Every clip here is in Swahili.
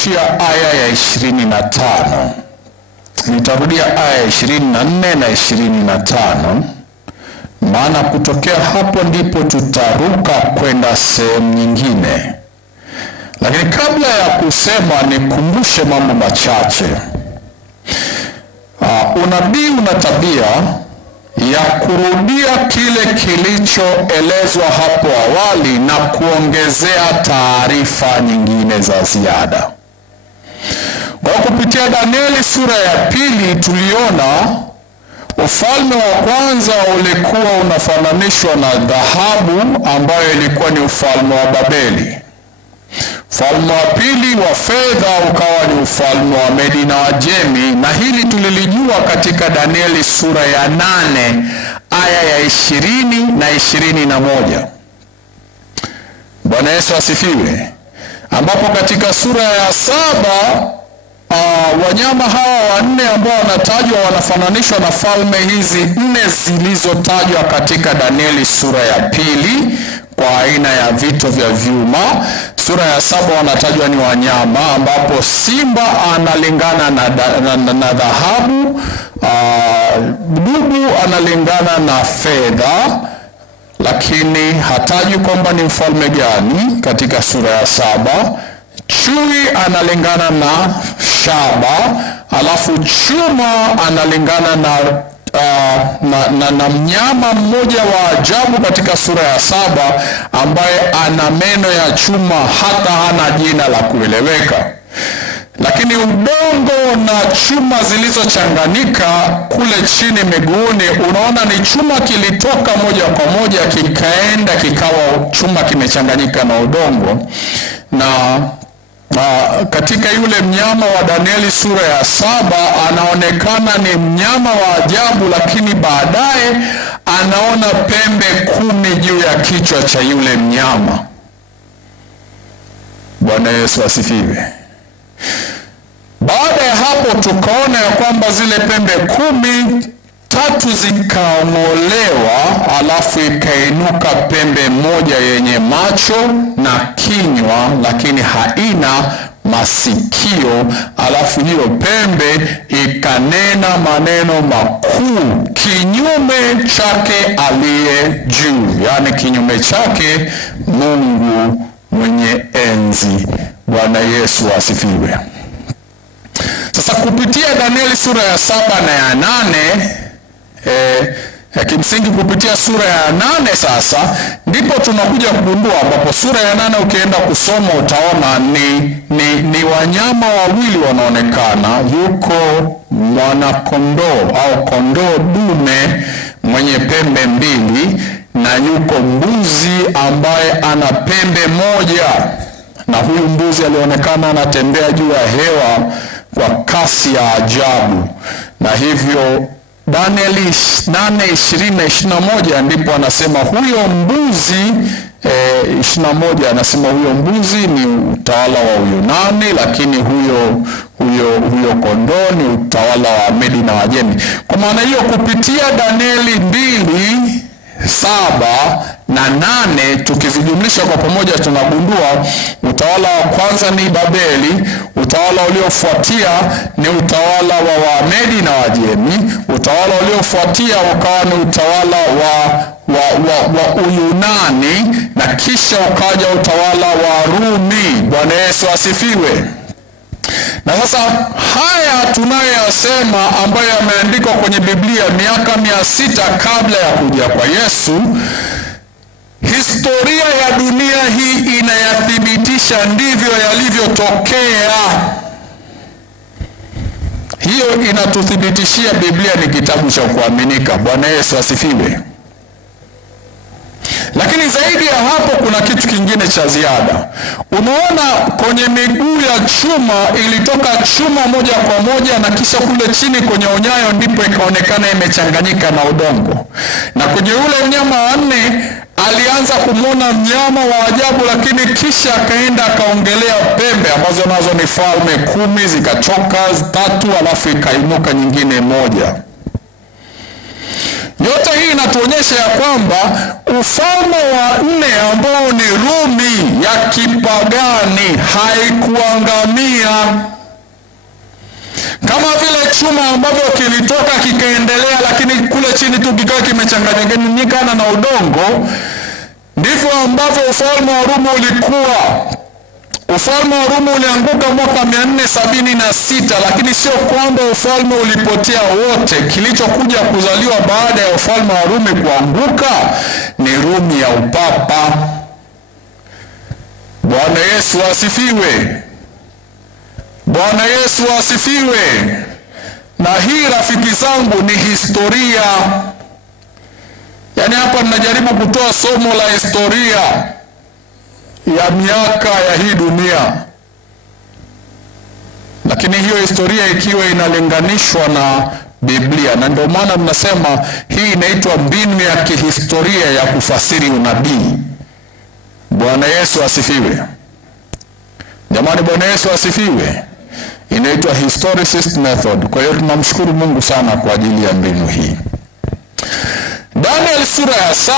kuishia aya ya 25. Nitarudia aya ya 24 na 25, maana kutokea hapo ndipo tutaruka kwenda sehemu nyingine. Lakini kabla ya kusema, nikumbushe mambo machache. Unabii una tabia ya kurudia kile kilichoelezwa hapo awali na kuongezea taarifa nyingine za ziada. Kwa kupitia Danieli sura ya 2 tuliona ufalme wa kwanza ulikuwa unafananishwa na dhahabu ambayo ilikuwa ni ufalme wa Babeli. Ufalme wa pili wa fedha ukawa ni ufalme wa Medi na Wajemi, na hili tulilijua katika Danieli sura ya 8 aya ya 20 na 21. Bwana Yesu asifiwe. Ambapo katika sura ya 7 wanyama hawa wanne ambao wanatajwa wanafananishwa na falme hizi 4 zilizotajwa katika Danieli sura ya 2 kwa aina ya vito vya vyuma. Sura ya 7 wanatajwa ni wanyama, ambapo simba analingana na dhahabu, dubu analingana na fedha, lakini hatajwi kwamba ni mfalme gani katika sura ya 7. Chui analingana na shaba, alafu chuma analingana na mnyama mmoja wa ajabu katika sura ya 7 ambaye ana meno ya chuma hata hana jina la kueleweka. Lakini udongo na chuma zilizochanganyika kule chini miguuni, unaona ni chuma kilitoka moja kwa moja kikaenda kikawa chuma kimechanganyika na udongo. Na katika yule mnyama wa Danieli sura ya 7 anaonekana ni mnyama wa ajabu, lakini baadaye anaona pembe 10 juu ya kichwa cha yule mnyama. Bwana Yesu asifiwe. Baada ya hapo tukaona ya kwamba zile pembe 10, 3 zikaongolewa, alafu ikainuka pembe moja yenye macho na kinywa lakini haina masikio, alafu hiyo pembe ikanena maneno makuu kinyume chake aliye juu, yaani kinyume chake Mungu mwenye enzi. Bwana Yesu asifiwe. Sasa kupitia Danieli sura ya 7 na ya 8, kimsingi kupitia sura ya 8 sasa ndipo tunakuja kugundua, ambapo sura ya 8 ukienda kusoma utaona ni wanyama wawili wanaonekana. Yuko mwana-kondoo au kondoo dume mwenye pembe 2, na yuko mbuzi ambaye ana pembe moja, na huyu mbuzi alionekana anatembea juu ya hewa kwa kasi ya ajabu. Na hivyo Danieli 8:20 na 21 ndipo anasema huyo mbuzi 21 anasema huyo mbuzi ni utawala wa Uyunani, lakini huyo kondoo ni utawala wa Medi na Wajemi. Kwa maana hiyo kupitia Danieli 2:7 na 8 tukizijumlisha kwa pamoja tunagundua utawala wa kwanza ni Babeli, utawala uliofuatia ni utawala wa Wamedi na Wajemi, utawala uliofuatia ukawa ni utawala wa Uyunani, na kisha ukaja utawala wa Rumi. Bwana Yesu asifiwe. Na sasa haya tunayoyasema ambayo yameandikwa kwenye Biblia miaka 600 kabla ya kuja kwa Yesu, historia ya dunia hii inayathibitisha ndivyo yalivyotokea. Hiyo inatuthibitishia Biblia ni kitabu cha kuaminika. Bwana Yesu asifiwe. Lakini zaidi ya hapo kuna kitu kingine cha ziada. Unaona kwenye miguu ya chuma ilitoka chuma moja kwa moja, na kisha kule chini kwenye unyayo ndipo ikaonekana imechanganyika na udongo. Na kwenye ule mnyama wa 4 alianza kumwona mnyama wa ajabu, lakini kisha akaenda akaongelea pembe ambazo nazo ni falme 10, zikachoka 3, alafu ikainuka nyingine 1. Yote hii inatuonyesha ya kwamba ufalme wa 4 ambao ni Rumi, ya kipagani haikuangamia. Kama vile chuma ambavyo kilitoka kikaendelea, lakini kule chini tu kikawa kimechanganyikana na udongo, ndivyo ambavyo ufalme wa Rumi ulikuwa. Ufalme wa Rumi ulianguka mwaka 476, lakini sio kwamba ufalme ulipotea wote. Kilichokuja kuzaliwa baada ya ufalme wa Rumi kuanguka ni Rumi ya upapa. Bwana Yesu asifiwe. Bwana Yesu asifiwe. Na hii, rafiki zangu, ni historia. Yaani hapa ninajaribu kutoa somo la historia ya miaka ya hii dunia, lakini hiyo historia ikiwa inalinganishwa na Biblia. Na ndio maana mnasema hii inaitwa mbinu ya kihistoria ya kufasiri unabii. Bwana Yesu asifiwe. Jamani, Bwana Yesu asifiwe. Inaitwa historicist method. Kwa hiyo tunamshukuru Mungu sana kwa ajili ya mbinu hii. Daniel sura ya 7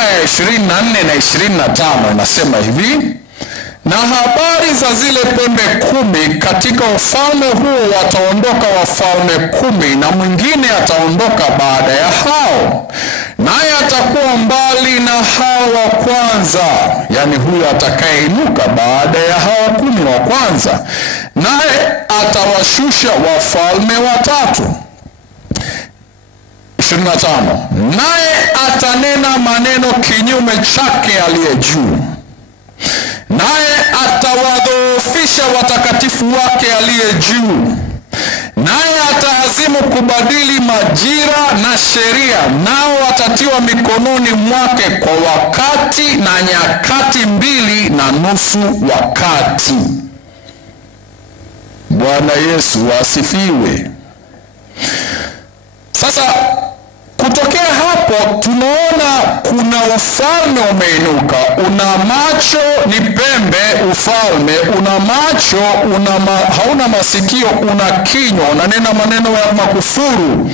aya 24 na 25 inasema hivi: na habari za zile pembe 10, katika ufalme huo wataondoka wafalme 10, na mwingine ataondoka baada ya hao, naye atakuwa mbali na hao wa kwanza, yani huyo atakayeinuka baada ya hao 10 wa kwanza, naye atawashusha wafalme watatu. 25, naye atanena maneno kinyume chake aliye juu, naye atawadhoofisha watakatifu wake aliye juu, naye ataazimu kubadili majira na sheria, nao watatiwa mikononi mwake kwa wakati na nyakati 2.5 wakati. Bwana Yesu asifiwe. Sasa kutokea hapo tunaona kuna ufalme umeinuka, una macho ni pembe. Ufalme una macho, hauna masikio, una kinywa, unanena maneno ya makufuru,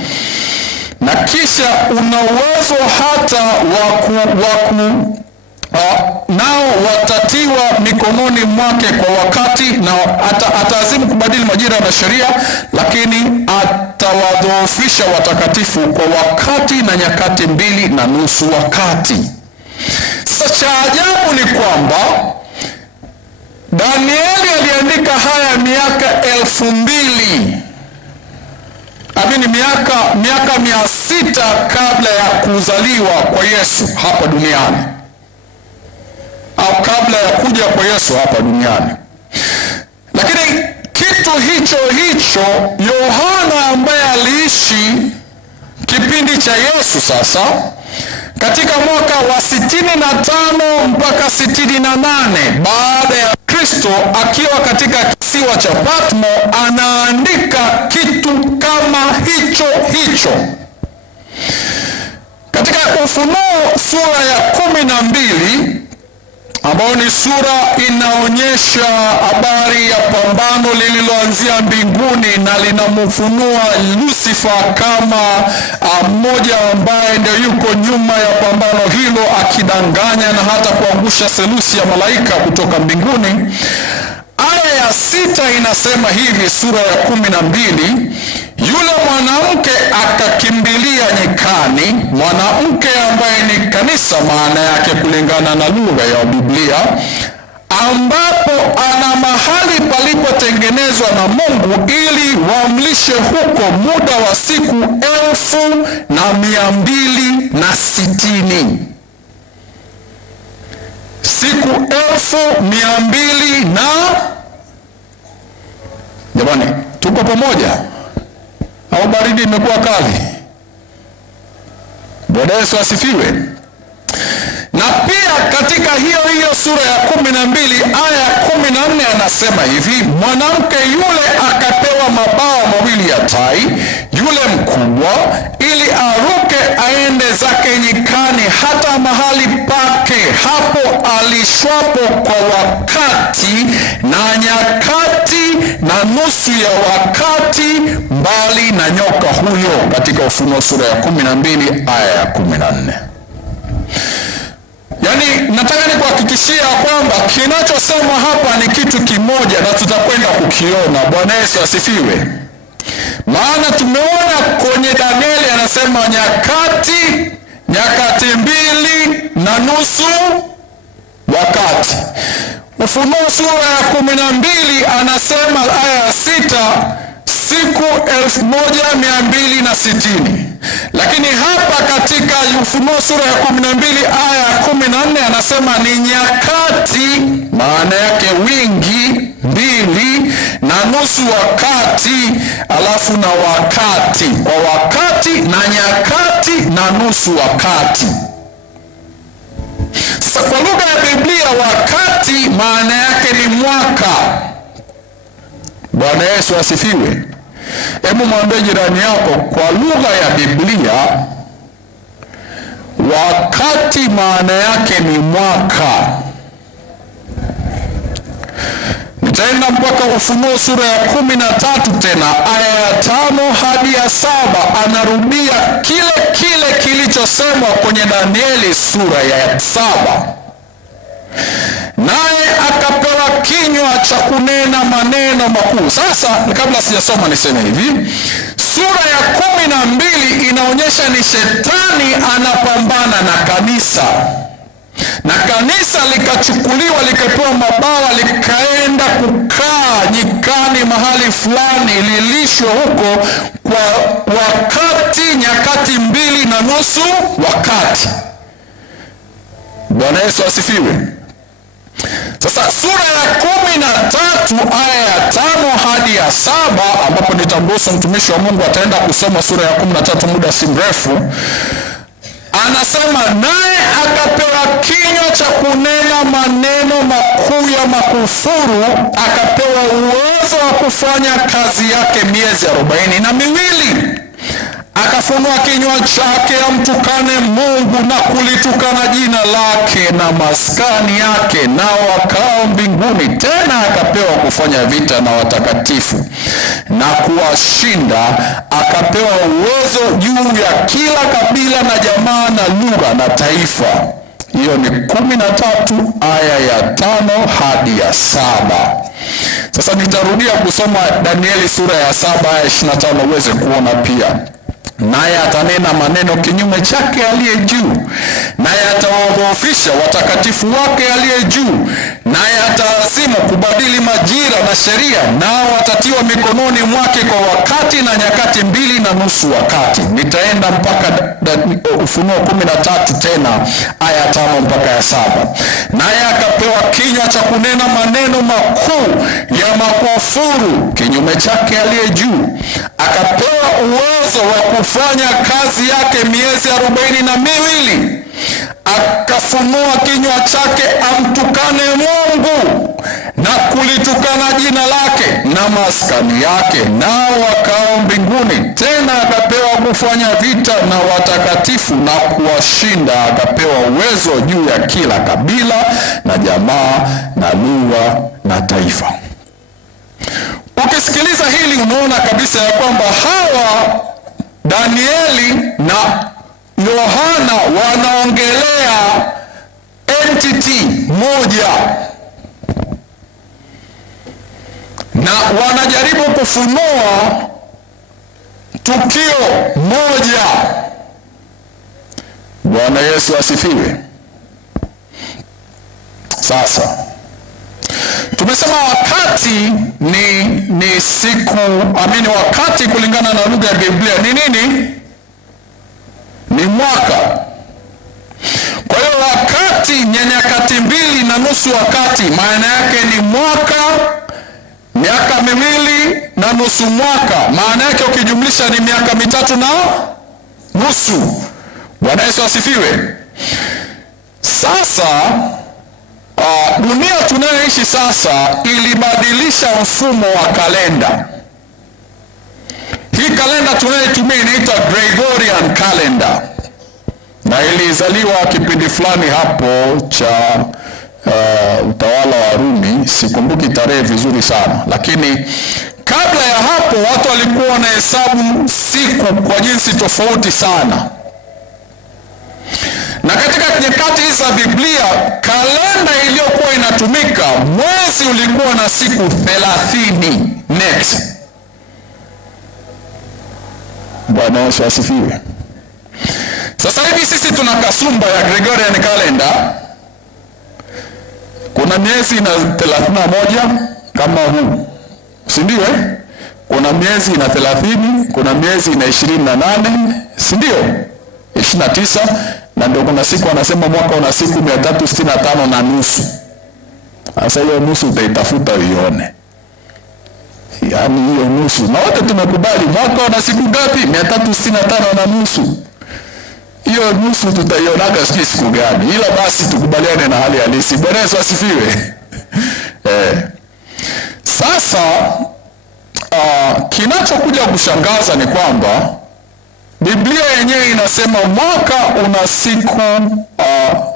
na kisha una uwezo hata nao watatiwa mikononi mwake kwa wakati, na ataazimu kubadili majira na sheria, lakini atawadhoofisha watakatifu kwa wakati na nyakati 2.5 wakati. Sasa cha ajabu ni kwamba Danieli aliandika haya miaka 2000, miaka 600 kabla ya kuzaliwa kwa Yesu hapa duniani, au kabla ya kuja kwa Yesu hapa duniani. Lakini kitu hicho Yohana, ambaye aliishi kipindi cha Yesu sasa katika mwaka wa 65 mpaka 68 baada ya Kristo, akiwa katika kisiwa cha Patmo, anaandika kitu kama hicho. Katika Ufunuo sura ya 12, ambayo ni sura inaonyesha habari ya pambano lililoanzia mbinguni na linamfunua Lucifer kama mmoja ambaye ndio yuko nyuma ya pambano hilo, akidanganya na hata kuangusha theluthi ya malaika kutoka mbinguni. Aya ya 6 inasema hivi, sura ya 12: yule mwanamke akakimbilia nyikani, mwanamke ambaye ni kanisa maana yake kulingana na lugha ya Biblia, ambapo ana mahali palipotengenezwa na Mungu ili wamlishe huko muda wa siku 1260. Siku 1200 na... Jamani, tuko pamoja au baridi imekuwa kali? Bwana Yesu asifiwe. Na pia katika hiyo sura ya 12 aya ya 14 anasema hivi: mwanamke yule akapewa mabawa mawili ya tai, yule mkubwa, ili aruke aende zake nyikani hata mahali pake hapo alishwapo kwa wakati na nyakati na nusu ya wakati, mbali na nyoka huyo, katika Ufunuo sura ya 12 aya ya 14. Yaani nataka kuhakikishia kwamba kinachosemwa hapa ni kitu kimoja na tutakwenda kukiona. Bwana Yesu asifiwe. Maana tumeona kwenye Danieli anasema nyakati 2.5 wakati. Ufunuo sura ya 12 anasema aya ya 6 siku 1260. Lakini hapa katika Ufunuo sura ya 12 aya ya 14 anasema ni nyakati, maana yake wingi, 2.5 wakati, alafu na wakati, kwa wakati na nyakati na nusu wakati. Sasa kwa lugha ya Biblia wakati maana yake ni mwaka. Bwana Yesu asifiwe. Hebu mwambie jirani yako, kwa lugha ya Biblia wakati maana yake ni mwaka. Nitaenda mpaka Ufunuo sura ya 13 tena aya ya 5 hadi ya 7, anarudia kile kilichosemwa kwenye Danieli sura ya 7. Naye akapewa kinywa cha kunena maneno makuu. Sasa kabla sijasoma niseme hivi, sura ya 12 inaonyesha ni shetani anapambana na kanisa, na kanisa likachukuliwa likapewa mabawa likaenda kukaa nyikani mahali fulani, lilishwe huko kwa wakati, nyakati 2.5 wakati. Bwana Yesu asifiwe. Sasa sura ya 13 aya ya 5 hadi ya 7, ambapo nitamruhusu mtumishi wa Mungu ataenda kusoma sura ya 13 muda si mrefu, anasema naye akapewa kinywa cha kunena maneno makuu ya makufuru, akapewa uwezo wa kufanya kazi yake miezi 42. Akafunua kinywa chake amtukane Mungu na kulitukana jina lake na maskani yake, nao wakao mbinguni. Tena akapewa kufanya vita na watakatifu na kuwashinda. Akapewa uwezo juu ya kila kabila na jamaa na lugha na taifa. Hiyo ni 13 aya ya 5 hadi ya 7. Sasa nitarudia kusoma Danieli sura ya 7 aya 25 uweze kuona pia. Naye atanena maneno kinyume chake aliye juu, naye atawadhoofisha watakatifu wake aliye juu, naye ataazimu kubadili majira na sheria, nao watatiwa mikononi mwake kwa wakati na nyakati 2.5 wakati. Nitaenda mpaka Ufunuo 13 tena aya 5 mpaka ya 7. Naye akapewa kinywa cha kunena maneno makuu ya makufuru kinyume chake aliye juu, akapewa uwezo wa kufanya kazi yake miezi 42. Akafunua kinywa chake amtukane Mungu na kulitukana jina lake na maskani yake, nao wakao mbinguni. Tena akapewa kufanya vita na watakatifu na kuwashinda. Akapewa uwezo juu ya kila kabila na jamaa na lugha na taifa. Ukisikiliza hili unaona kabisa ya kwamba hawa Danieli na Yohana wanaongelea entity moja, na wanajaribu kufunua tukio moja. Bwana Yesu asifiwe. Sasa tumesema wakati ni siku, wakati kulingana na lugha ya Biblia ni nini? Ni mwaka. Kwa hiyo wakati ni nyakati 2.5 wakati, maana yake ni mwaka, miaka 2.5 mwaka, maana yake ukijumlisha ni miaka 3.5. Bwana Yesu asifiwe. Sasa dunia tunayoishi sasa ilibadilisha mfumo wa kalenda. Hii kalenda tunayotumia inaitwa Gregorian calendar, na ilizaliwa kipindi fulani hapo cha utawala wa Rumi. Sikumbuki tarehe vizuri sana, lakini kabla ya hapo watu walikuwa wanahesabu siku kwa jinsi tofauti sana. Na katika nyakati hizi za Biblia kalenda imetumika, mwezi ulikuwa na siku 30 net. Bwana Yesu asifiwe. Sasa hivi sisi tuna kasumba ya Gregorian calendar. Kuna miezi ina 31 kama huu, si ndio? Kuna miezi ina 30, kuna miezi ina 28, si ndio? 29, na ndio kuna siku anasema mwaka una siku 365 na nusu. Sasa hiyo nusu utaitafuta uione. Yaani hiyo nusu, na wote tumekubali mwaka una siku ngapi? 365 na nusu. Hiyo nusu tutaionaga siku gani? Ila basi tukubaliane na hali halisi. Bwana Yesu asifiwe. Sasa kinachokuja kushangaza ni kwamba Biblia yenyewe inasema mwaka una siku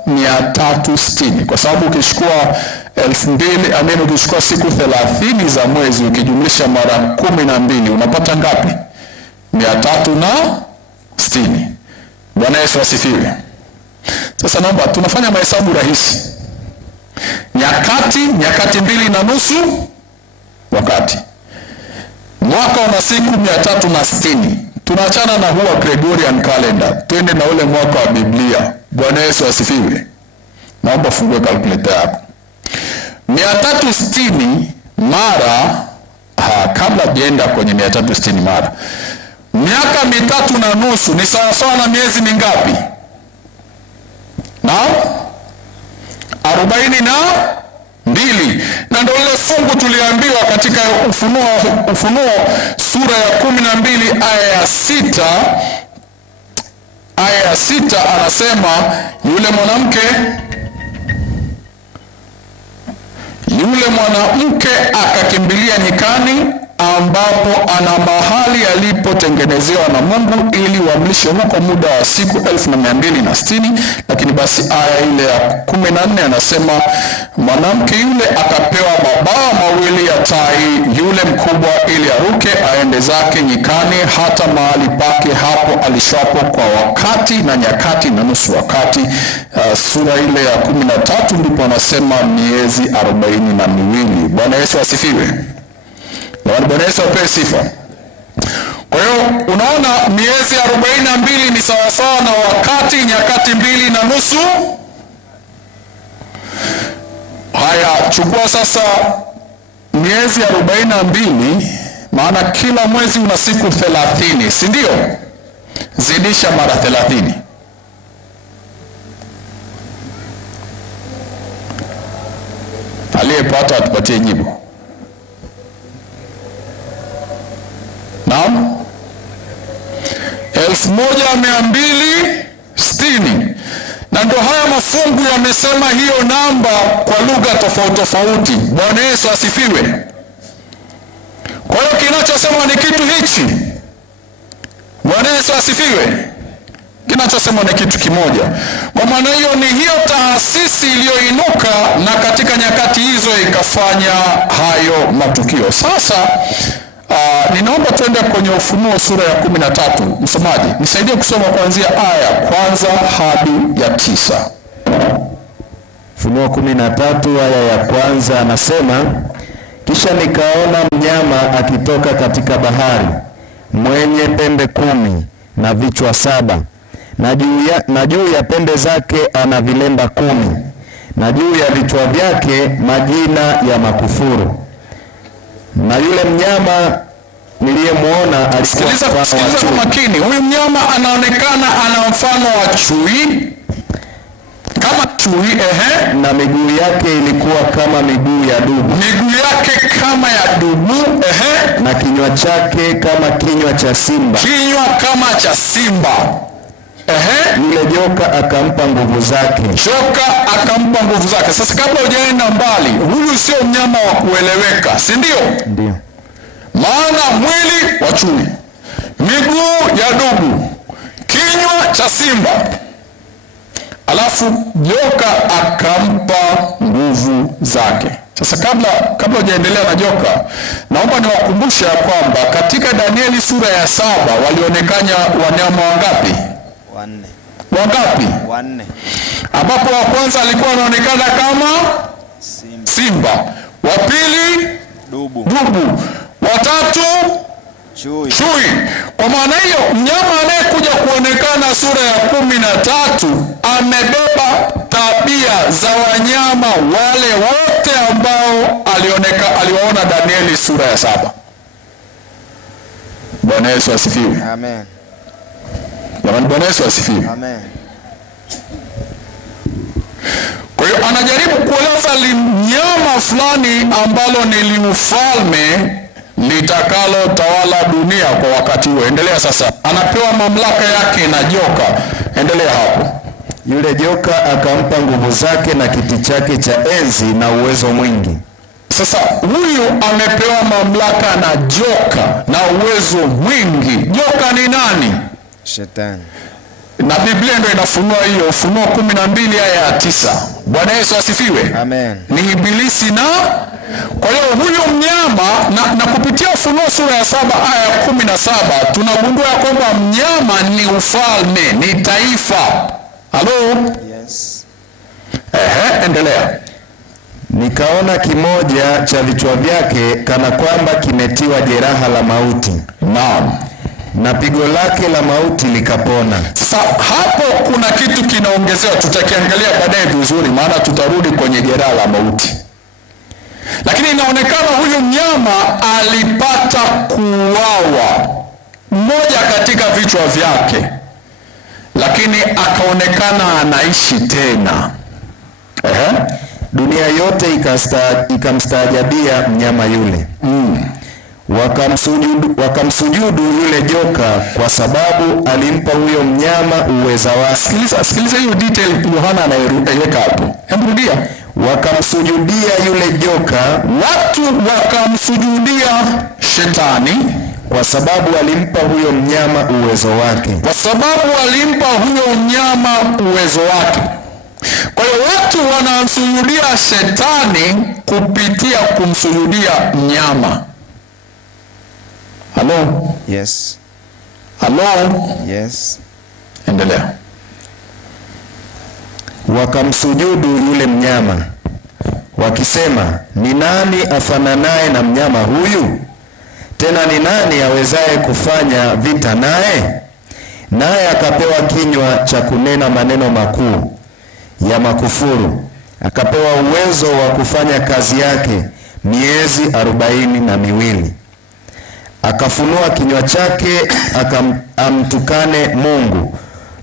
360, kwa sababu ukishukua 2000 ukishukua siku 30 za mwezi ukijumlisha mara 12 unapata ngapi? 360. Bwana Yesu asifiwe. Sasa naomba tunafanya mahesabu rahisi. Nyakati 2.5 wakati. Mwaka una siku 360. Tunaachana na huwa Gregorian calendar. Twende na ule mwaka wa Biblia. Bwana Yesu asifiwe. Naomba fungue calculator yako. 360 mara kabla jenda kwenye 360 mara. Miaka 3.5 ni sawa sawa na miezi mingapi? Na 42. Na ndio ile fungu tuliambiwa katika Ufunuo sura ya 12 aya ya 6. Aya ya 6 anasema yule mwanamke akakimbilia nyikani ambapo ana mahali alipotengenezewa na Mungu ili wamlishe huko muda wa siku 1260. Lakini basi aya ile ya 14 anasema mwanamke yule akapewa mabawa mawili ya tai yule mkubwa ili aruke aende zake nyikani hata mahali pake hapo alishwapo kwa wakati na nyakati na nusu wakati. Sura ile ya 13 ndipo anasema miezi 42. Bwana Yesu asifiwe. Bwana Yesu apewe sifa. Kwa hiyo unaona miezi 42 ni sawa sawa na wakati, nyakati 2.5. Haya, chukua sasa miezi 42, maana kila mwezi una siku 30, si ndio? Zidisha mara 30. Aliyepata atupatie jibu. Naam, 1260. Na ndio haya mafungu yamesema hiyo namba kwa lugha tofauti tofauti. Bwana Yesu asifiwe. Kwa hiyo kinachosema ni kitu hichi. Bwana Yesu asifiwe. Kinachosema ni kitu kimoja. Kwa maana hiyo ni hiyo taasisi iliyoinuka na katika nyakati hizo ikafanya hayo matukio. Sasa ninaomba tuende kwenye Ufunuo sura ya 13. Msomaji, nisaidie kusoma kuanzia aya kwanza hadi ya 9. Ufunuo 13 aya ya kwanza anasema, kisha nikaona mnyama akitoka katika bahari mwenye pembe 10 na vichwa 7, na juu ya pembe zake ana vilemba 10, na juu ya vichwa vyake majina ya makufuru. Na yule mnyama niliyemwona alikuwa sikiliza kwa makini. Huyu mnyama anaonekana ana mfano wa chui, kama chui, na miguu yake ilikuwa kama miguu ya dubu. Miguu yake kama ya dubu, na kinywa chake kama kinywa cha simba. Kinywa kama cha simba. Yule joka akampa nguvu zake. Sasa kabla hujaenda mbali, huyu sio mnyama wa kueleweka, si ndio? Ndio. Maana mwili wa chui, miguu ya dubu, kinywa cha simba, alafu joka akampa nguvu zake. Sasa kabla hujaendelea na joka, naomba niwakumbushe kwamba katika Danieli sura ya 7 walionekana wanyama wangapi? 4. Wangapi? 4. Ambapo wa kwanza alikuwa anaonekana kama simba. simba, wa pili dubu, wa tatu chui. Kwa maana hiyo mnyama anayekuja kuonekana sura ya 13 amebeba tabia za wanyama wale wote ambao aliwaona Danieli sura ya 7. Bwana Yesu asifiwe. Amen. Jamani, Bwana Yesu asifiwe. Amen. Kwa hiyo anajaribu kueleza linyama fulani ambalo ni liufalme litakalo tawala dunia kwa wakati huo. Endelea sasa. Anapewa mamlaka yake na joka. Endelea hapo. Yule joka akampa nguvu zake na kiti chake cha enzi na uwezo mwingi. Sasa huyu amepewa mamlaka na joka na uwezo mwingi. Joka ni nani? Shetani. Na Biblia ndio inafunua hiyo, Ufunuo 12 aya ya 9. Bwana Yesu asifiwe. Amen. Ni ibilisi na kwa hiyo huyu mnyama na kupitia Ufunuo sura ya 7 aya ya 17 tunagundua kwamba mnyama ni ufalme, ni taifa. Halo? Yes. Endelea. Nikaona kimoja cha vichwa vyake kana kwamba kimetiwa jeraha la mauti. Naam. Na pigo lake la mauti likapona. Sasa hapo kuna kitu kinaongezewa, tutakiangalia baadaye vizuri, maana tutarudi kwenye jeraha la mauti. Lakini inaonekana huyu mnyama alipata kuuawa mmoja katika vichwa vyake, lakini akaonekana anaishi tena. Dunia yote ikamstaajabia mnyama yule. Wakamsujudu yule joka kwa sababu alimpa huyo mnyama uweza wake. Sikiliza hiyo detail Yohana anaiweka hapo. Hebu rudia. Wakamsujudia yule joka, watu wakamsujudia shetani kwa sababu alimpa huyo mnyama uwezo wake. Kwa sababu alimpa huyo mnyama uwezo wake. Kwa hiyo watu wanamsujudia shetani kupitia kumsujudia mnyama. Halo? Yes. Halo? Yes. Endelea. Wakamsujudu yule mnyama wakisema, ni nani afananaye na mnyama huyu? Tena ni nani awezaye kufanya vita naye? Naye akapewa kinywa cha kunena maneno makuu ya makufuru, akapewa uwezo wa kufanya kazi yake miezi 42. Akafunua kinywa chake amtukane Mungu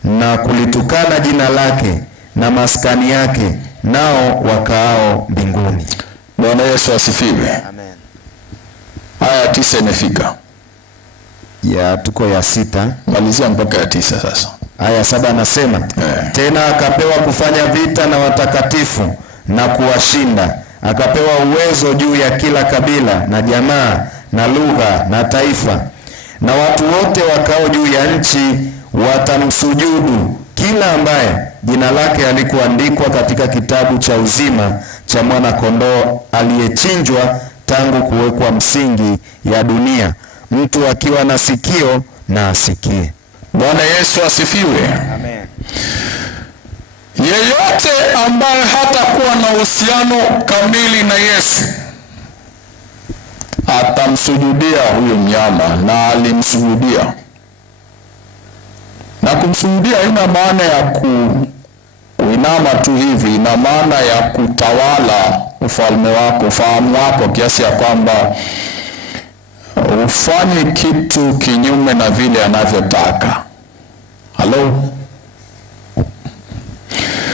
na kulitukana jina lake na maskani yake, nao wakaao mbinguni. Bwana Yesu asifiwe. Amen. Aya 9 imefika. Tuko ya 6. Malizia mpaka ya 9 sasa. Aya 7 anasema, tena akapewa kufanya vita na watakatifu na kuwashinda. Akapewa uwezo juu ya kila kabila na jamaa na lugha na taifa, na watu wote wakao juu ya nchi watamsujudu, kila ambaye jina lake halikuandikwa katika kitabu cha uzima cha mwana kondoo aliyechinjwa tangu kuwekwa msingi ya dunia. Mtu akiwa na sikio na asikie. Bwana Yesu asifiwe. Amen. Yeyote ambaye hatakuwa na uhusiano kamili na Yesu atamsujudia huyo mnyama, na alimsujudia. Na kumsujudia haina maana ya kuinama tu hivi, ina maana ya kutawala ufalme wako, ufahamu wako, kiasi ya kwamba ufanye kitu kinyume na vile anavyotaka. Halo?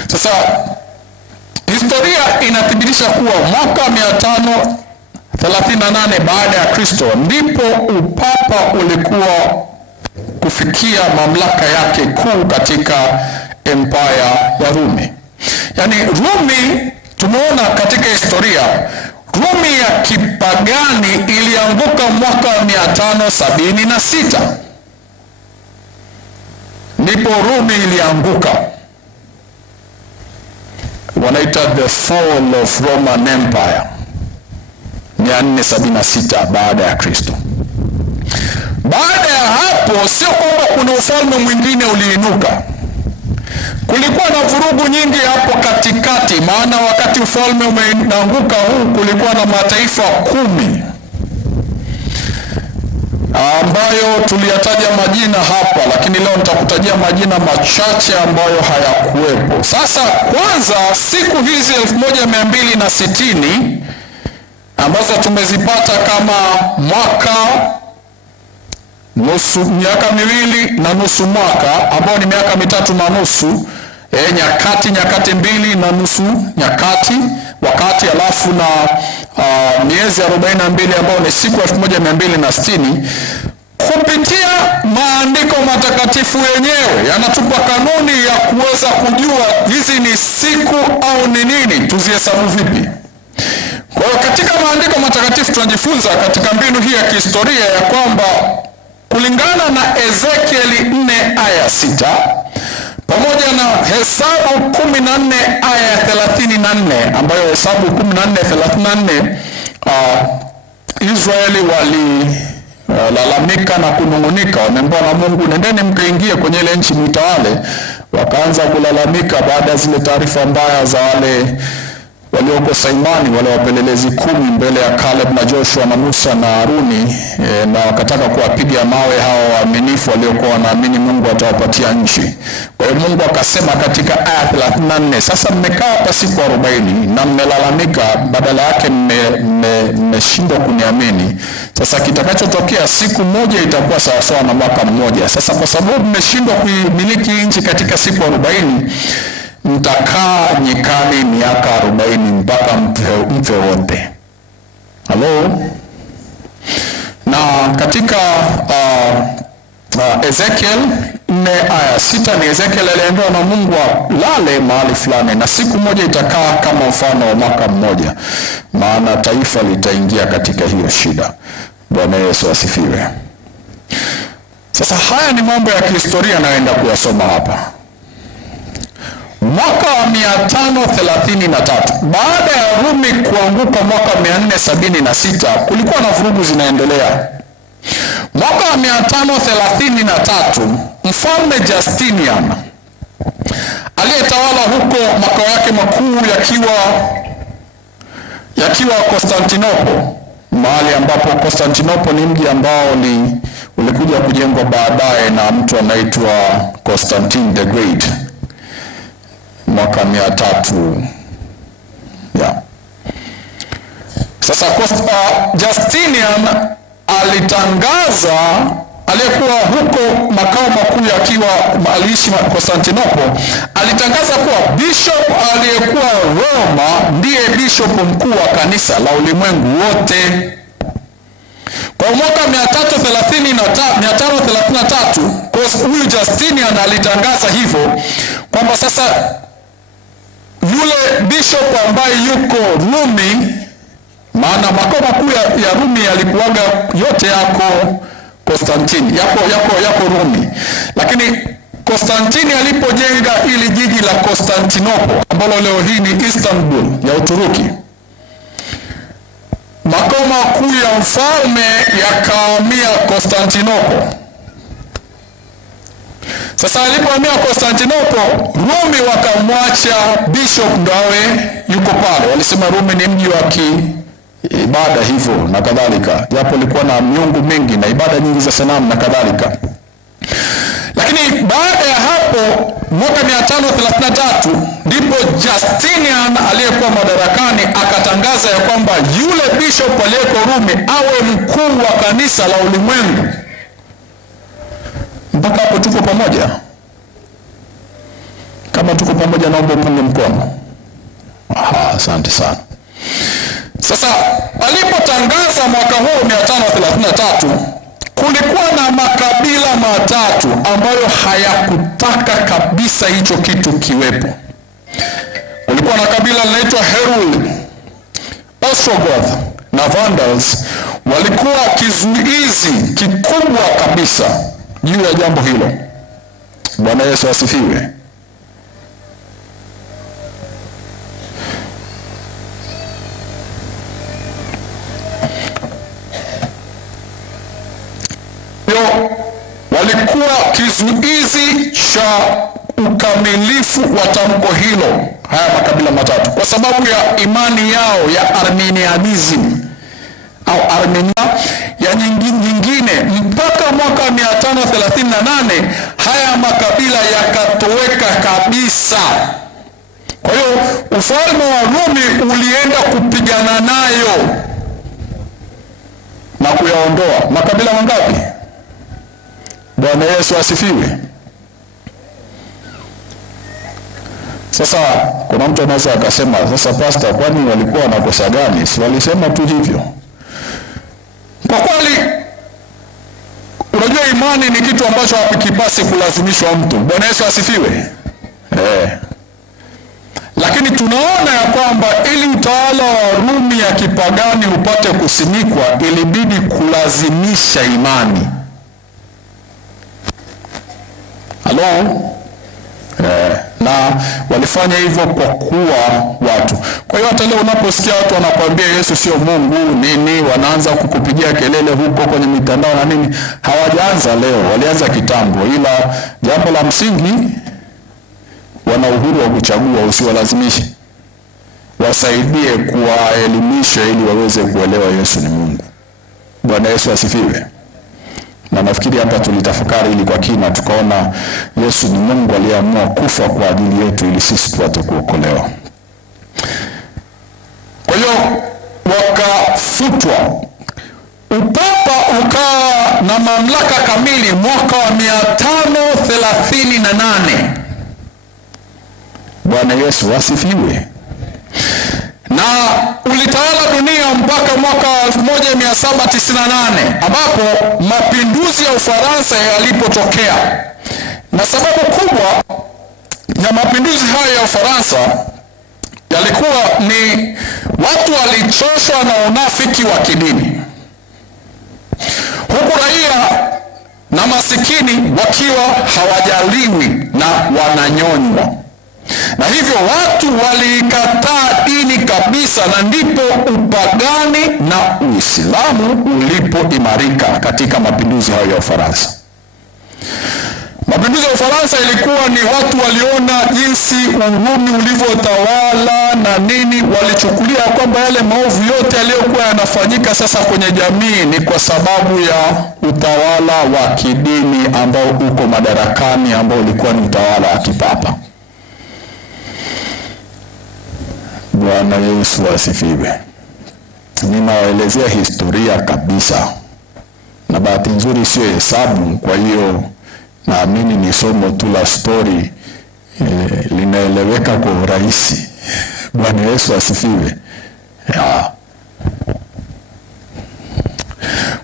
Sasa historia inathibitisha kuwa mwaka 538 baada ya Kristo ndipo upapa ulikuwa kufikia mamlaka yake kuu katika empire ya Rumi. Yaani Rumi, tumeona katika historia, Rumi ya kipagani ilianguka mwaka 576. Ndipo Rumi ilianguka. Wanaita the fall of Roman Empire, 476 baada ya Kristo. Baada ya hapo, sio kwamba kuna ufalme mwingine uliinuka. Kulikuwa na vurugu nyingi hapo katikati maana wakati ufalme umeanguka huu kulikuwa na mataifa 10 ambayo tuliyataja majina hapa, lakini leo nitakutajia majina machache ambayo hayakuwepo. Sasa kwanza, siku hizi 1260 ambazo tumezipata kama miaka miwili na nusu mwaka, ambao ni miaka 3 na nusu, nyakati 2 na nusu nyakati wakati, alafu na miezi 42 ambao ni siku 1260. Kupitia maandiko matakatifu yenyewe yanatupa kanuni ya kuweza kujua hizi ni siku au ni nini, tuzihesabu vipi. Kwa hiyo katika maandiko matakatifu tunajifunza katika mbinu hii ya kihistoria ya kwamba kulingana na Ezekieli 4 aya 6 pamoja na Hesabu 14 aya 34, ambayo Hesabu 14:34 Israeli walilalamika na kunung'unika, wameambiwa na Mungu, nendeni mkaingie kwenye ile nchi mitawale. Wakaanza kulalamika baada ya zile taarifa mbaya za wale waliokosa imani, wale wapelelezi 10 mbele ya Caleb na Joshua na Musa na Haruni, na wakataka kuwapiga mawe hao waaminifu waliokuwa wanaamini Mungu atawapatia nchi. Kwa hiyo Mungu akasema katika aya 34, sasa mmekaa hapa siku 40 na mmelalamika, badala yake mmeshindwa kuniamini. Sasa kitakachotokea, siku moja itakuwa sawasawa na mwaka mmoja. Sasa kwa sababu mmeshindwa kuimiliki nchi katika siku 40, mtakaa nyikani miaka 40 mpaka mfe wote. Halo? Na katika Ezekiel 4 aya 6 ni Ezekiel aliambiwa na Mungu alale mahali fulani, na siku moja itakaa kama mfano wa mwaka mmoja, maana taifa litaingia katika hiyo shida. Bwana Yesu asifiwe. Sasa haya ni mambo ya kihistoria naenda kuyasoma hapa. Mwaka wa 533 baada ya Rumi kuanguka mwaka 476, kulikuwa na vurugu zinaendelea. Mwaka wa 533 Mfalme Justinian aliyetawala huko, makao yake makuu yakiwa Konstantinople, mahali ambapo Konstantinople ni mji ambao ulikuja kujengwa baadaye na mtu anaitwa Constantine the Great mwaka 300. Sasa Justinian alitangaza, aliyekuwa huko makao makuu aliishi Konstantinople, alitangaza kuwa bishop aliyekuwa Roma ndiye bishop mkuu wa kanisa la ulimwengu wote. Kwa mwaka 533 huyu Justinian alitangaza hivyo kwamba sasa yule bishop ambaye yuko Rumi, maana makao makuu ya Rumi yalikuwaga yote yako Konstantini, yako Rumi, lakini Konstantini alipojenga ili jiji la Konstantinople ambalo leo hii ni Istanbul ya Uturuki, makao makuu ya mfalme yakahamia Konstantinople. Sasa alipohamia Konstantinople, Rumi wakamwacha bishop ndawe yuko pale. Walisema Rumi ni mji wa ibada hivyo na kadhalika, japo ilikuwa na miungu mingi na ibada nyingi za sanamu na kadhalika. Lakini baada ya hapo mwaka 533 ndipo Justinian aliyekuwa madarakani akatangaza ya kwamba yule bishop aliyeko Rumi awe mkuu wa kanisa la ulimwengu. Mpaka hapo tuko pamoja? Kama tuko pamoja, naomba upunge mkono. Asante sana. Sasa alipotangaza mwaka huu 533, kulikuwa na makabila 3 ambayo hayakutaka kabisa hicho kitu kiwepo. Kulikuwa na kabila linaloitwa Heruli, Ostrogoth na Vandals. Walikuwa kizuizi kikubwa kabisa juu ya jambo hilo. Bwana Yesu asifiwe. Walikuwa kizuizi cha ukamilifu wa tamko hilo, haya makabila matatu, kwa sababu ya imani yao ya Arminianism au Armenia ya nyingine. Mpaka mwaka 538 haya makabila yakatoweka kabisa. Kwa hiyo ufalme wa Rumi ulienda kupigana nayo na kuyaondoa. Makabila mangapi? Bwana Yesu asifiwe. Sasa kuna mtu anaweza akasema, sasa pastor, kwani walikuwa wanakosa gani? Si walisema tu hivyo. Kwa kweli, unajua imani ni kitu ambacho hakipasi kulazimishwa mtu. Bwana Yesu asifiwe. Lakini tunaona ya kwamba ili utawala wa Rumi ya kipagani upate kusimikwa, ilibidi kulazimisha imani. Halo? Na walifanya hivyo kwa kuwa watu. Kwa hiyo hata leo unaposikia watu wanakuambia Yesu sio Mungu nini, wanaanza kukupigia kelele huko kwenye mitandao na nini, hawajaanza leo, walianza kitambo. Ila jambo la msingi, wana uhuru wa kuchagua, usiwalazimishe. Wasaidie kuwaelimisha ili waweze kuelewa Yesu ni Mungu. Bwana Yesu asifiwe. Na nafikiri hapa tulitafakari ili kwa kina, tukaona Yesu ni Mungu aliyeamua kufa kwa ajili yetu ili sisi tupate kuokolewa. Kwa hiyo wakafutwa. Upapa ukawa na mamlaka kamili mwaka wa 538. Bwana Yesu asifiwe. Na ulitawala dunia mpaka mwaka 1798 ambapo mapinduzi ya Ufaransa yalipotokea. Na sababu kubwa ya mapinduzi hayo ya Ufaransa yalikuwa ni watu walichoshwa na unafiki wa kidini, huku raia na masikini wakiwa hawajaliwi na wananyonywa. Na hivyo watu walikataa dini kabisa, na ndipo upagani na Uislamu ulipoimarika katika mapinduzi hayo ya Ufaransa. Mapinduzi ya Ufaransa ilikuwa ni watu waliona jinsi Urumi ulivyotawala na nini, walichukulia kwamba yale maovu yote yaliyokuwa yanafanyika sasa kwenye jamii ni kwa sababu ya utawala wa kidini ambao uko madarakani, ambao ulikuwa ni utawala wa kipapa. Bwana Yesu asifiwe. Ninawaelezea historia kabisa, na bahati nzuri sio hesabu, kwa hiyo naamini ni somo tu la story, linaeleweka kwa urahisi. Bwana Yesu asifiwe.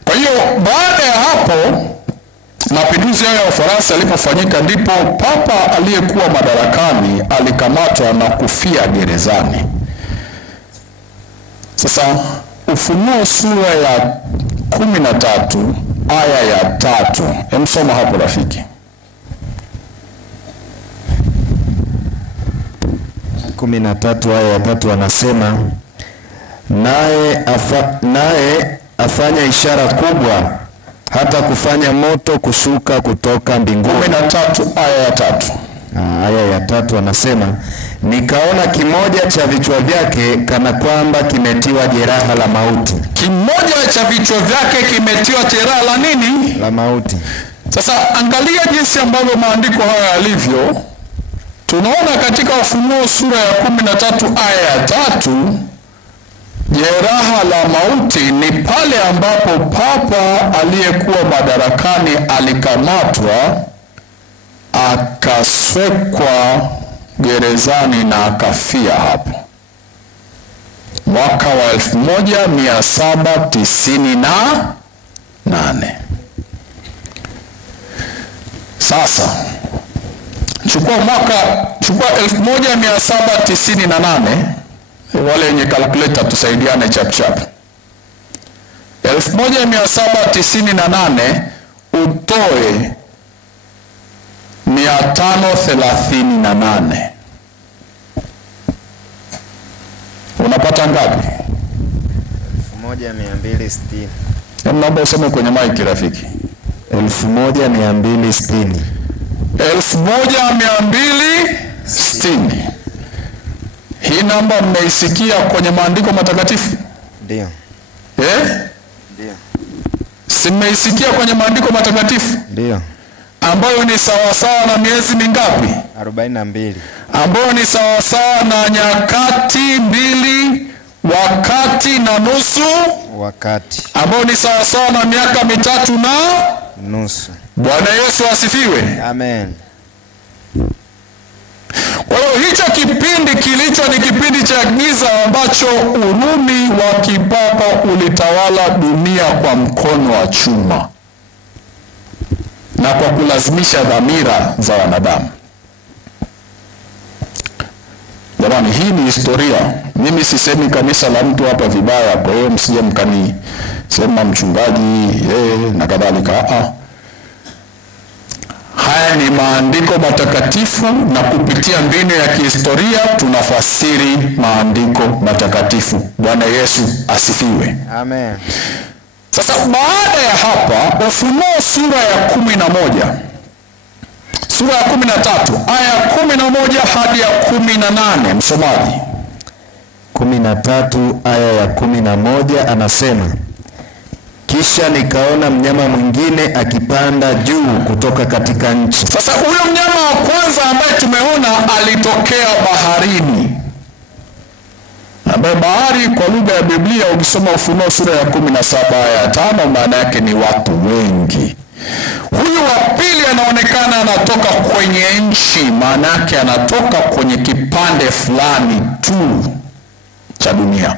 Kwa hiyo baada ya hapo mapinduzi hayo ya Ufaransa yalipofanyika, ndipo papa aliyekuwa madarakani alikamatwa na kufia gerezani. Sasa Ufunuo sura ya 13 aya ya 3. Emsoma hapo rafiki. 13 aya ya 3 anasema, naye afanya ishara kubwa, hata kufanya moto kushuka kutoka mbinguni. 13 aya ya 3. Aya ya 3 anasema, nikaona kimoja cha vichwa vyake kana kwamba kimetiwa jeraha la mauti. Kimoja cha vichwa vyake kimetiwa jeraha la nini? La mauti. Sasa angalia jinsi ambavyo maandiko haya yalivyo. Tunaona katika Ufunuo sura ya 13 aya ya 3, jeraha la mauti ni pale ambapo papa aliyekuwa madarakani alikamatwa, akaswekwa gerezani na akafia hapo mwaka wa 1798. Sasa chukua 1798, wale wenye calculator tusaidiane chap chap. 1798 utoe 538, unapata ngapi? 1260. Naomba useme kwenye mic rafiki. 1260. 1260. Hii namba mmeisikia kwenye maandiko matakatifu? Ndio. Ndio. Si mmeisikia kwenye maandiko matakatifu? Ndio. Ambayo ni sawasawa na miezi mingapi? 42. Ambayo ni sawasawa na nyakati 2 wakati na nusu wakati, ambayo ni sawasawa na miaka 3 na nusu. Bwana Yesu asifiwe. Amen. Kwa hiyo hicho kipindi ni kipindi cha giza ambacho Urumi wa kipapa ulitawala dunia kwa mkono wa chuma na kwa kulazimisha dhamira za wanadamu. Jamani, hii ni historia. Mimi sisemi kanisa la mtu hapa vibaya, kwa hiyo msije mkani sema mchungaji na kadhalika. Haya ni maandiko matakatifu, na kupitia mbinu ya kihistoria tunafasiri maandiko matakatifu. Bwana Yesu asifiwe. Amen. Sasa baada ya hapa, Ufunuo sura ya 11, sura ya 13, aya 11 hadi ya 18, msomaji. 13 aya ya 11 anasema, kisha nikaona mnyama mwingine akipanda juu kutoka katika nchi. Sasa huyo mnyama wa kwanza ambaye tumeona alitokea baharini, ambaye bahari kwa lugha ya Biblia ukisoma Ufunuo sura ya 17 aya ya 5 maana yake ni watu wengi. Huyu wa pili anaonekana anatoka kwenye nchi, maana yake anatoka kwenye kipande fulani tu cha dunia.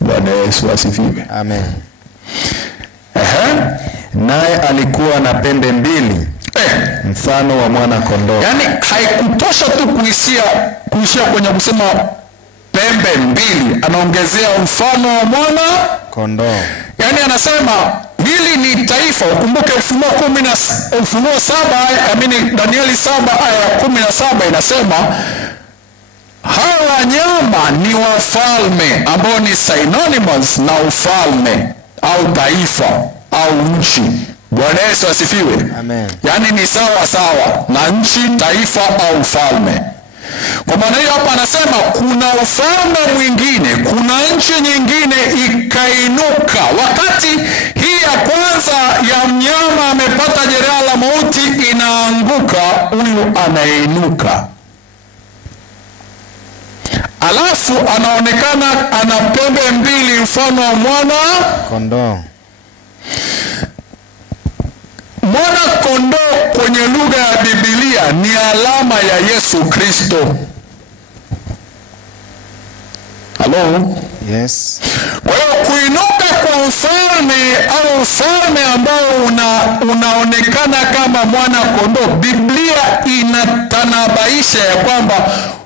Bwana Yesu asifiwe. Amen. Naye alikuwa na pembe mbili, mfano wa mwana kondoo. Yaani haikutosha tu kuishia kwenye kusema pembe mbili, anaongezea mfano wa mwana kondoo. Yaani anasema hili ni taifa. Ukumbuke Ufunuo 7, Danieli 7 aya ya 17 inasema hawa wanyama ni wafalme ambao ni synonymous na ufalme au taifa au nchi. Bwana Yesu asifiwe. Amen. Yaani ni sawa sawa na nchi, taifa au ufalme. Kwa maana hiyo hapa anasema kuna ufalme mwingine, kuna nchi nyingine ikainuka. Wakati hii ya kwanza ya mnyama amepata jeraha la mauti inaanguka, huyu anainuka. Alafu anaonekana ana pembe mbili mfano wa mwana kondoo. Mwana kondoo kwenye lugha ya Biblia ni alama ya Yesu Kristo. Halo? Yes. Kwa hiyo kuinuka kwa ufalme au ufalme ambao unaonekana kama mwana kondoo, Biblia inatanabaisha ya kwamba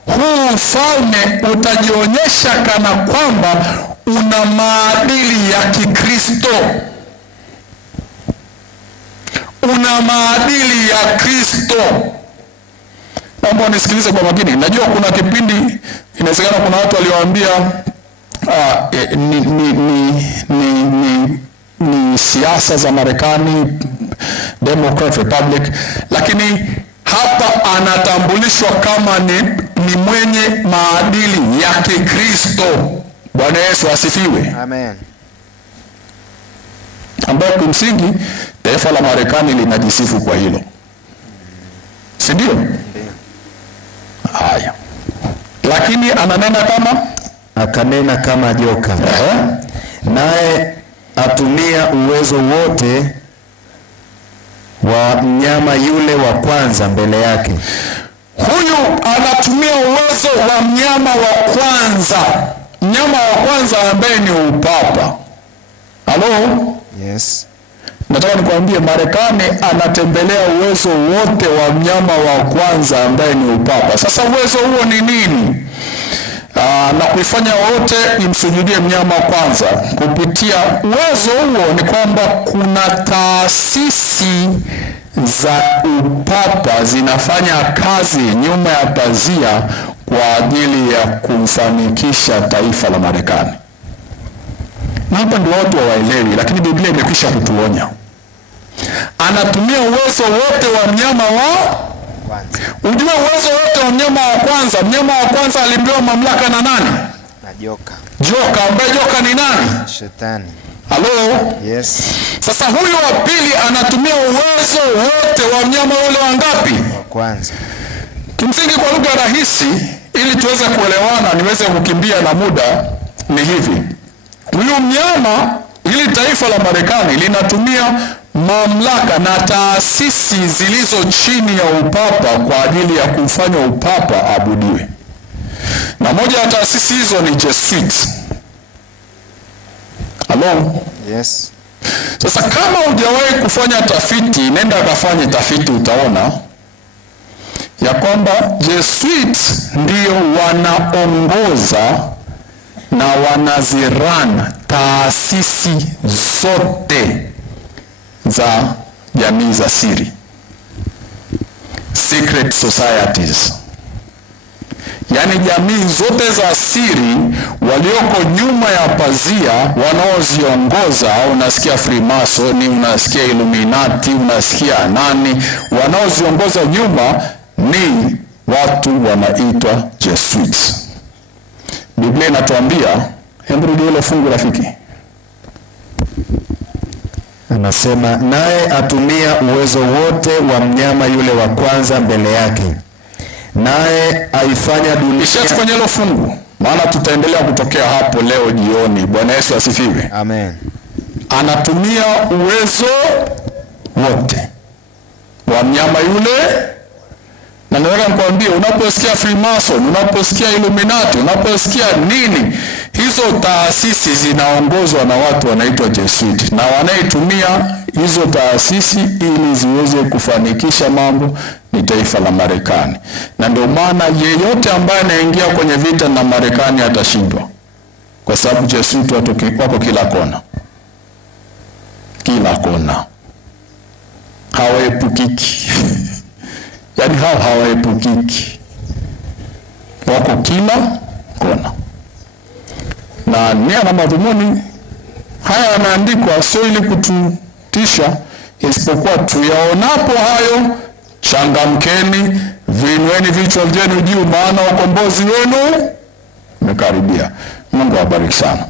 huu ufalme utajionyesha kana kwamba una maadili ya Kikristo. Una maadili ya Kristo. Naomba nisikilize kwa makini. Najua kuna kipindi inawezekana kuna watu walioambia ni siasa za Marekani, Democrat, Republic, lakini hapa anatambulishwa kama ni mwenye maadili ya Kikristo. Bwana Yesu asifiwe. Amen. Ambayo kimsingi taifa la Marekani linajisifu kwa hilo, si ndio? Haya, lakini akanena kama joka. Naye atumia uwezo wote wa mnyama yule wa kwanza mbele yake. Huyu anatumia uwezo wa mnyama wa kwanza, mnyama wa kwanza ambaye ni upapa. Halo? Yes. Nataka nikwambie Marekani anatembelea uwezo wote wa mnyama wa kwanza ambaye ni upapa. Sasa uwezo huo ni nini? Na kuifanya wote imsujudie mnyama kwanza. Kupitia uwezo huo ni kwamba kuna taasisi za upapa zinafanya kazi nyuma ya pazia kwa ajili ya kumfanikisha taifa la Marekani. Na hapa ndio watu hawaelewi, lakini Biblia imekwisha kutuonya. Anatumia uwezo wote wa mnyama wa Ujue uwezo wote wa mnyama wa kwanza. Mnyama wa kwanza alipewa mamlaka na nani? Na joka. Joka, ambaye joka ni nani? Shetani. Halo? Yes. Sasa huyu wa pili anatumia uwezo wote wa mnyama ule wa ngapi? Wa kwanza. Kimsingi kwa lugha rahisi, ili tuweze kuelewana, niweze kukimbia na muda, ni hivi. Huyu mnyama, hili taifa la Marekani linatumia mamlaka na taasisi zilizo chini ya upapa kwa ajili ya kufanya upapa abudiwe. Na moja ya taasisi hizo ni Jesuits. Hello? Yes. Sasa kama hujawahi kufanya tafiti, nenda kafanye tafiti, utaona ya kwamba Jesuits ndio wanaongoza na wanazirana taasisi zote za jamii za siri, secret societies. Yaani jamii zote za siri, walioko nyuma ya pazia wanaoziongoza. Unasikia Freemason, unasikia Illuminati, unasikia nani, wanaoziongoza nyuma ni watu wanaitwa Jesuits. Biblia inatuambia, hebu rudi hilo fungu rafiki. Anasema naye atumia uwezo wote wa mnyama yule wa kwanza mbele yake, naye aifanya dunia. Ishia kwenye hilo fungu, maana tutaendelea kutokea hapo leo jioni. Bwana Yesu asifiwe. Amen. Anatumia uwezo wote wa mnyama yule. Na nataka nikwambie, unaposikia Freemason, unaposikia Illuminati, unaposikia nini, hizo taasisi zinaongozwa na watu wanaitwa Jesuit, na wanaitumia hizo taasisi ili ziweze kufanikisha mambo ni taifa la Marekani. Na ndio maana yeyote ambaye anaingia kwenye vita na Marekani atashindwa, kwa sababu Jesuit wako kila kona, kila kona, hawaepukiki. Yaani hao hawaepukiki, wako kila kona. Na nia na madhumuni haya yanaandikwa sio ili kututisha, isipokuwa tuyaonapo hayo changamkeni, viinueni vichwa vyenu juu, maana ukombozi wenu umekaribia. Mungu awabariki sana.